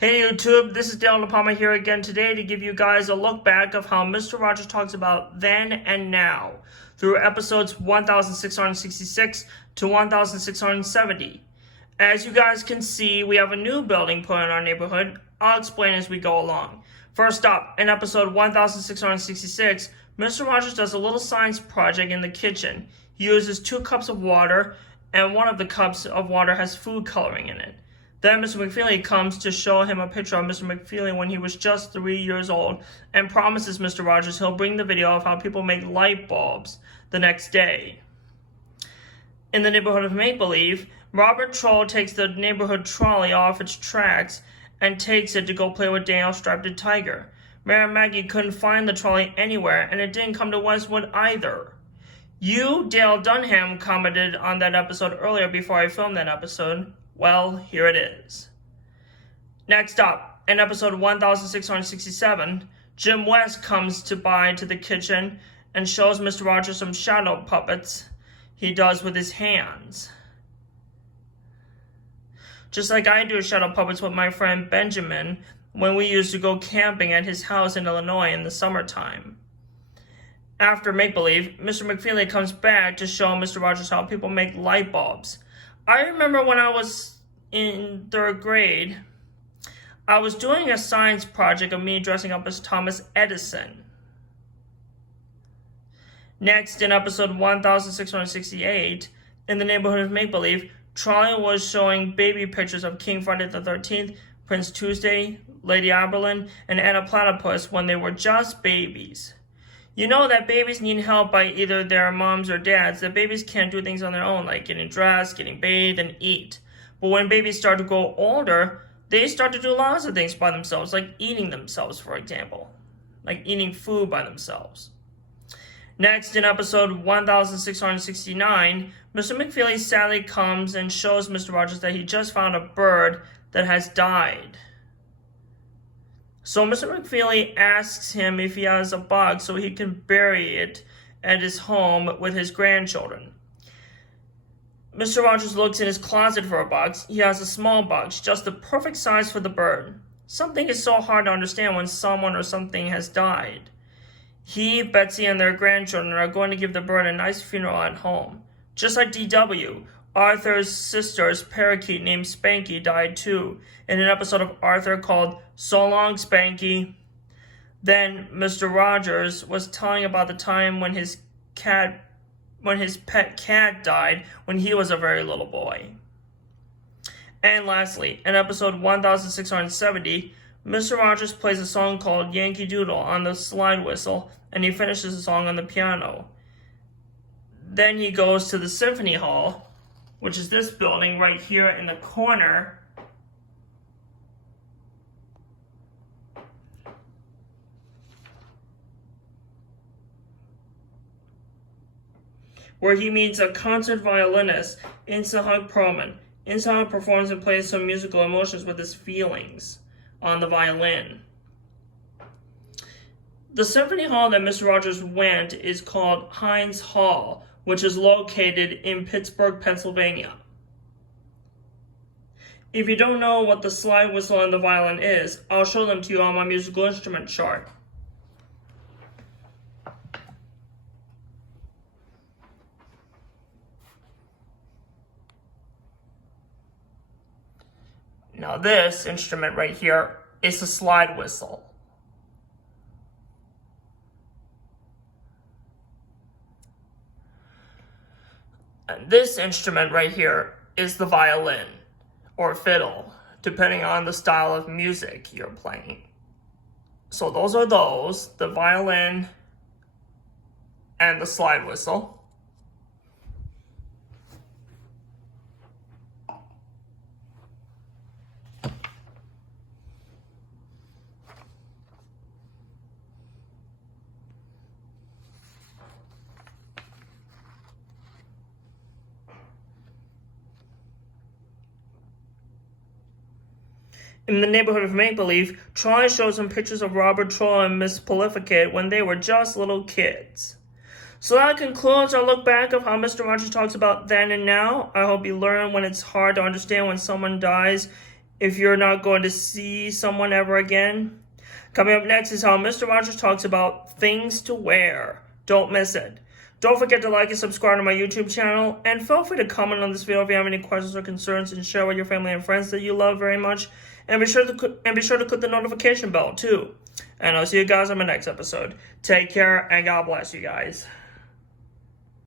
Hey YouTube, this is Dale Palmer here again today to give you guys a look back of how Mr. Rogers talks about then and now through episodes 1666 to 1670. As you guys can see, we have a new building put in our neighborhood. I'll explain as we go along. First up, in episode 1666, Mr. Rogers does a little science project in the kitchen. He uses 2 cups of water, and one of the cups of water has food coloring in it. Then Mr. McFeely comes to show him a picture of Mr. McFeely when he was just 3 years old and promises Mr. Rogers he'll bring the video of how people make light bulbs the next day. In the neighborhood of make-believe, Robert Troll takes the neighborhood trolley off its tracks and takes it to go play with Daniel Striped Tiger. Mary and Maggie couldn't find the trolley anywhere, and it didn't come to Westwood either. You, Dale Dunham, commented on that episode earlier before I filmed that episode. Well, here it is. Next up, in episode 1667, Jim West comes to the kitchen and shows Mr. Rogers some shadow puppets he does with his hands. Just like I do shadow puppets with my friend Benjamin when we used to go camping at his house in Illinois in the summertime. After make-believe, Mr. McFeely comes back to show Mr. Rogers how people make light bulbs. I remember when I was in 3rd grade, I was doing a science project of me dressing up as Thomas Edison. Next, in episode 1668, in the neighborhood of make-believe, Charlie was showing baby pictures of King Friday the 13th, Prince Tuesday, Lady Oberlin, and Anna Platypus when they were just babies. You know that babies need help by either their moms or dads. That babies can't do things on their own, like getting dressed, getting bathed, and eat. But when babies start to grow older, they start to do lots of things by themselves, like eating themselves, for example. Like eating food by themselves. Next, in episode 1669, Mr. McFeely sadly comes and shows Mr. Rogers that he just found a bird that has died. So Mr. McFeely asks him if he has a box so he can bury it at his home with his grandchildren. Mr. Rogers looks in his closet for a box. He has a small box, just the perfect size for the bird. Something is so hard to understand when someone or something has died. He, Betsy, and their grandchildren are going to give the bird a nice funeral at home. Just like D.W., Arthur's sister's parakeet named Spanky died too, in an episode of Arthur called So Long, Spanky. Then Mr. Rogers was telling about the time when his pet cat died when he was a very little boy. And lastly, in episode 1670, Mr. Rogers plays a song called Yankee Doodle on the slide whistle, and he finishes the song on the piano. Then he goes to the Symphony Hall, which is this building right here in the corner. Where he meets a concert violinist, Inshag Perlman. Inshag performs and plays some musical emotions with his feelings on the violin. The Symphony Hall that Mr. Rogers went is called Heinz Hall, which is located in Pittsburgh, Pennsylvania. If you don't know what the slide whistle and the violin is, I'll show them to you on my musical instrument chart. Now this instrument right here is a slide whistle. And this instrument right here is the violin, or fiddle, depending on the style of music you're playing. So those are the violin and the slide whistle. In the neighborhood of make-believe, Troy shows him pictures of Robert Troy and Miss Prolificate when they were just little kids. So that concludes our look back of how Mr. Rogers talks about then and now. I hope you learn when it's hard to understand when someone dies if you're not going to see someone ever again. Coming up next is how Mr. Rogers talks about things to wear. Don't miss it. Don't forget to like and subscribe to my YouTube channel, and feel free to comment on this video if you have any questions or concerns, and share with your family and friends that you love very much. And be sure to click the notification bell too. And I'll see you guys on my next episode. Take care, and God bless you guys.